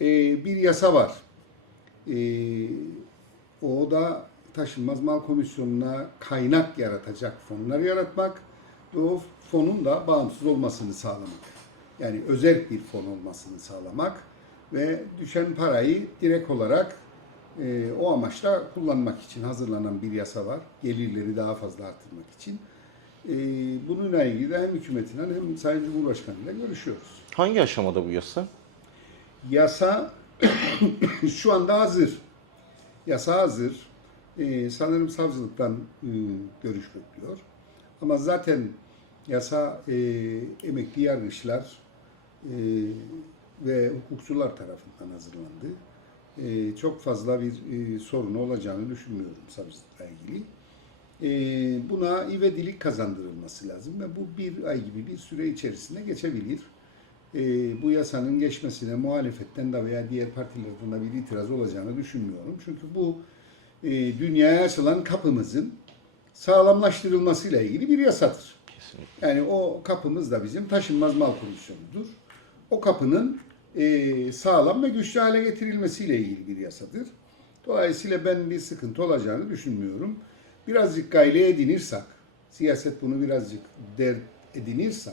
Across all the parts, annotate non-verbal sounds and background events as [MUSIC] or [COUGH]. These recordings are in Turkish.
e, bir yasa var. E, o da taşınmaz mal komisyonuna kaynak yaratacak fonlar yaratmak ve o fonun da bağımsız olmasını sağlamak. Yani özel bir fon olmasını sağlamak ve düşen parayı direkt olarak e, o amaçla kullanmak için hazırlanan bir yasa var. Gelirleri daha fazla artırmak için. E, bununla ilgili de hem hükümetinden hem Sayın Cumhurbaşkanı'yla görüşüyoruz. Hangi aşamada bu yasa? Yasa [COUGHS] şu anda hazır. Yasa hazır. Ee, sanırım savcılıktan e, görüş bekliyor. Ama zaten yasa e, emekli yargıçlar e, ve hukukçular tarafından hazırlandı. E, çok fazla bir e, sorun olacağını düşünmüyorum savcılıkla ilgili. E, buna ivedilik kazandırılması lazım ve bu bir ay gibi bir süre içerisinde geçebilir e, bu yasanın geçmesine muhalefetten de veya diğer partilerden de bir itiraz olacağını düşünmüyorum. Çünkü bu e, dünyaya açılan kapımızın sağlamlaştırılmasıyla ilgili bir yasadır. Kesinlikle. Yani o kapımız da bizim taşınmaz mal komisyonudur. O kapının e, sağlam ve güçlü hale getirilmesiyle ilgili bir yasadır. Dolayısıyla ben bir sıkıntı olacağını düşünmüyorum. Birazcık gayle edinirsek, siyaset bunu birazcık dert edinirse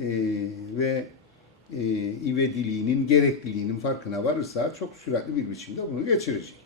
e, ve e, ivediliğinin, gerekliliğinin farkına varırsa çok süratli bir biçimde bunu geçirecek.